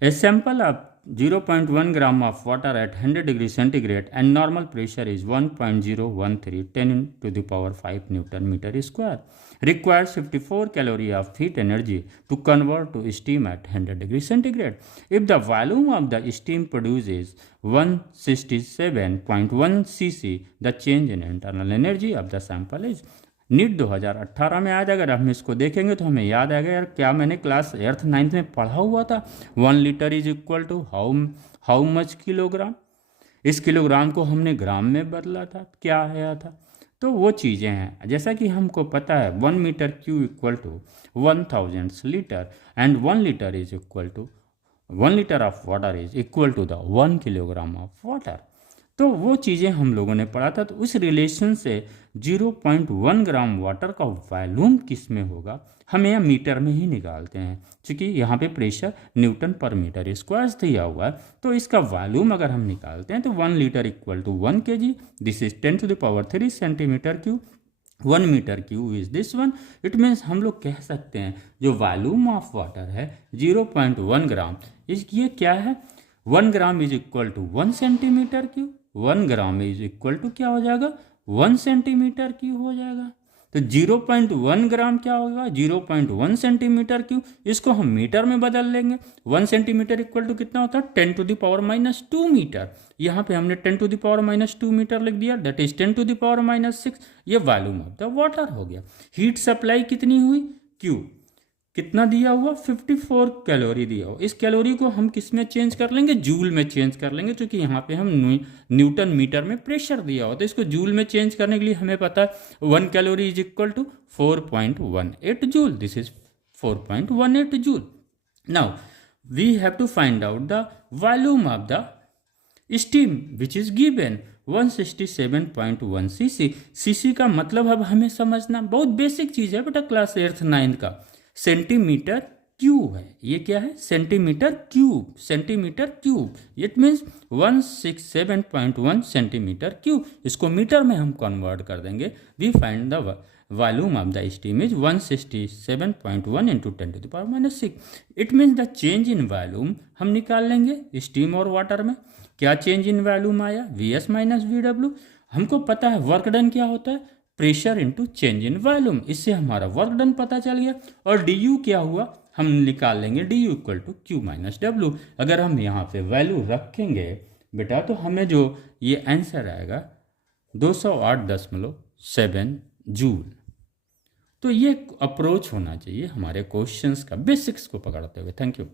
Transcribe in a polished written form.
A sample of 0.1 gram of water at 100 degree centigrade and normal pressure is 1.013 10 to the power 5 Newton meter square. Requires 54 calorie of heat energy to convert to steam at 100 degree centigrade. If the volume of the steam produces 167.1 cc, the change in internal energy of the sample is NEET 2018 में आज अगर हम इसको देखेंगे तो हमें याद आएगा यार क्या मैंने क्लास 8th 9th में पढ़ा हुआ था 1 litre is equal to how much kilogram. इस किलोग्राम को हमने ग्राम में बदला था, क्या आया था। तो वो चीज़ें हैं जैसा कि हमको पता है 1 metre cube equal to 1000 litre and 1 litre is equal to 1 litre of water is equal to the 1 kilogram of water. तो वो चीज़ें हम लोगों ने पढ़ा था। तो उस रिलेशन से 0.1 ग्राम वाटर का वॉल्यूम किस में होगा हम यहाँ मीटर में ही निकालते हैं, क्योंकि यहाँ पे प्रेशर न्यूटन पर मीटर स्क्वायर दिया हुआ है। तो इसका वॉल्यूम अगर हम निकालते हैं तो 1 litre equal to 1 kg, this is 10 to the power 3 centimetre cube. 1 metre cube is this one. It means हम लोग कह सकते हैं जो वॉल्यूम ऑफ वाटर है 0.1 ग्राम, ये क्या है 1 gram is equal to 1 centimetre cube. 1 gram is equal to क्या हो जाएगा 1 सेंटीमीटर क्यूब हो जाएगा। तो 0.1 ग्राम क्या होगा 0.1 सेंटीमीटर क्यूब। इसको हम मीटर में बदल लेंगे। 1 सेंटीमीटर इक्वल टू कितना होता है 10 to the power -2 मीटर। यहाँ पे हमने 10 to the power -2 मीटर लिख दिया, that is 10 to the power -6। ये वॉल्यूम ऑफ द वाटर हो गया। हीट सप्लाई कितनी हुई क्यू कितना दिया हुआ 54 कैलोरी दिया हुआ। इस कैलोरी को हम किस में चेंज कर लेंगे जूल में चेंज कर लेंगे, क्योंकि यहाँ पे हम न्यूटन मीटर में प्रेशर दिया हुआ। तो इसको जूल में चेंज करने के लिए हमें पता है 1 calorie is equal to 4.18 joule. This is 4.18 joule. Now we have to find out the volume of the steam which is given 167.1 cc। cc का मतलब अब हमें समझना बहुत बेसिक चीज़ है बेटा, क्लास 8th 9th का सेंटीमीटर क्यूब है। ये क्या है centimetre cube, centimetre cube. It means 167.1 centimetre cube. इसको मीटर में हम कन्वर्ट कर देंगे। We find the volume of the steam is 167.1 into 10 to the power -6। It means the change in volume हम निकाल लेंगे स्टीम और वाटर में। क्या चेंज इन वॉल्यूम आया VS माइनस VW। हमको पता है वर्क डन क्या होता है pressure into change in volume. इससे हमारा वर्क डन पता चल गया। और DU क्या हुआ हम निकाल लेंगे DU equal to Q minus W। अगर हम यहाँ पे वैल्यू रखेंगे बेटा तो हमें जो ये आंसर आएगा 208.7 जूल। तो ये अप्रोच होना चाहिए हमारे क्वेश्चंस का बेसिक्स को पकड़ते हुए। Thank you.